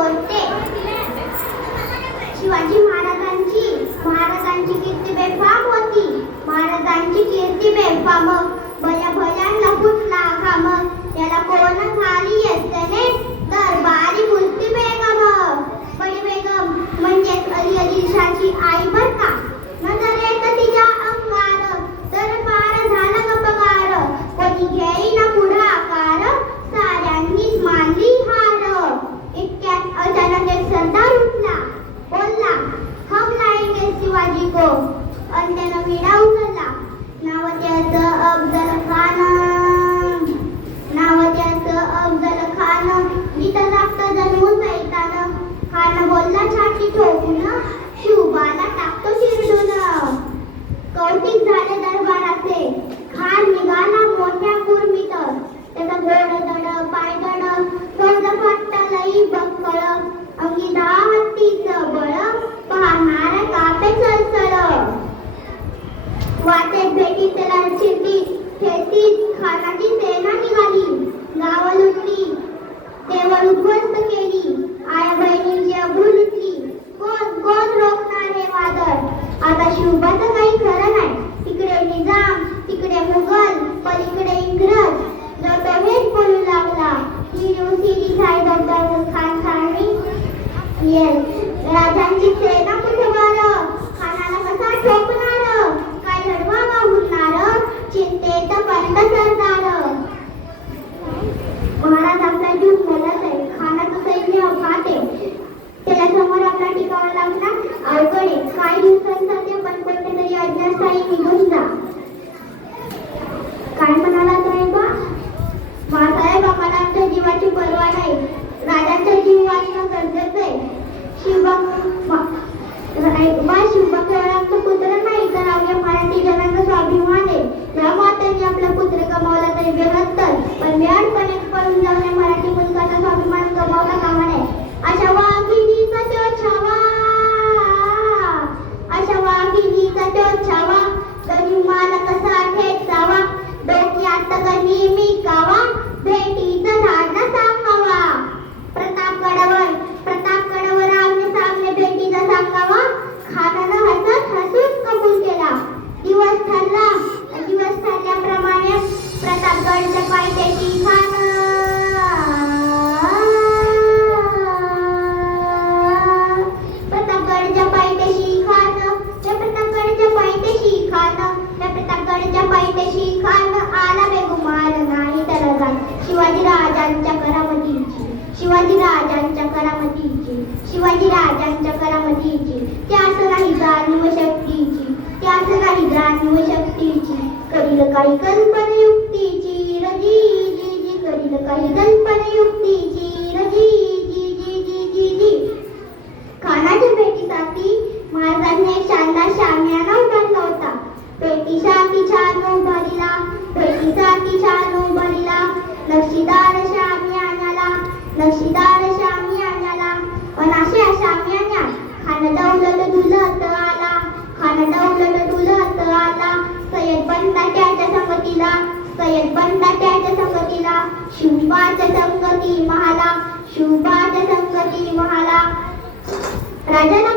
होते. शिवाजी महाराजांची कीर्ती बेफाम होती. महाराजांची कीर्ती बेफाम, भल्या भल्यांना फुटला घाम. त्याला कोण खाली येतने दरबारी मुलती बेगम. बडी बेगम म्हणजेच अली आदिलशाची आई बर का. नजरेत तिच्या अंगार दरबार झाला गपगार. कोणी घेईना पुढाकार, साऱ्यांनीच मानली हार. इतक्यात अचानक एक सरदार उठला, बोलला, हम लाएंगे शिवाजी को. आणि त्यानं विडा उचलला. नाव त्याचं अफजल खान. जिथं जागतं जन्मू सैतान. खान बोलला छाती ठोकून, शिवबाला टाकतो चिरडून. कौतिक झाले दरबाराचे. खान निघाला मोठ्या कुर्मीत. त्याचा घोडदळ पायदळ फौज फाटलई बक्कळ. अंगी 10 हत्तीचं बळ, पाहणार कापे चळचळ. वाटेत भेटीत त्याला चिठ्ठी खेतीत खानाची सेना निघाली. गाव लुटली, केवळ उद्ध्वस्त केली. आया बहिणींची अब्रू लुटली. कोण रोखणार हे वादळ. आता शिवबाचं काही खरं नाही. तिकडे निजाम, तिकडे मुघल, पलीकडे इंग्रज. जो तो हेच बोलू लागला, सीधी साहेब खान खाणी. राजांची सेना कुठे बरं, खानाला कसा ठोकणार. काय लढवावा उरणार, चिंतेत बंद सरदार. महाराज आपला जीव बोलत आहे. खानाचं सैन्य अफाट आहे. त्याला समोर आपला टिकावा लागणार अवघड आहे. काही दिवसांसाठी आपण कोणत्यातरी अज्ञातस्थळी निघून जा. काय म्हणाला साहेबा? साहेब, आम्हाला आमच्या जीवाची पर्वा नाही. राजांचा जीव वाचणं गरजेचं आहे. शिवबा केवळ आमचा पुत्र नाही, तर अवघ्या मराठी जनांचा स्वाभिमान आहे. या मातेने आपला पुत्र गमावला तरी बेहत्तर, पण व्याडपणे पळून जाऊन मराठी मुलगाचा स्वाभिमान गमावला कामा नये. अशा वाघिणीचा तो छावा, अशा वाघिणीचा तो छावा. तरी माल कसा ठेचावा, डोक्यात कधी मी कावा. भेटीचं धाडणं सांगावा. प्रतापगडावर आम्ही सामने भेटीचा सांगावा. खानानं हसून कबूल केला. दिवस ठरल्याप्रमाणे प्रतापगडच्या पायथ्याशी खान. प्रतापगडच्या पायथ्याशी खान आला बेगुमान नाही त्याला जाण. शिवाजीराजांच्या करामतीची त्यास नाही जाणीव शक्तीची. करील काही कल्पनयुक्तीची रजी करील काही कल्पनयुक्तीची रजी. खानाच्या भेटीसाठी महाराजांनी एक शानदार शामियाना उभारला होता. भेटीसाठी छान उभारीला. नक्षीदार शामियानाला पण अशा शामियान्यात खान दौलत डुलत आला. सय्यद बंदा त्याच्या संगतीला. शिवबाच्या संगती महाला. राजाला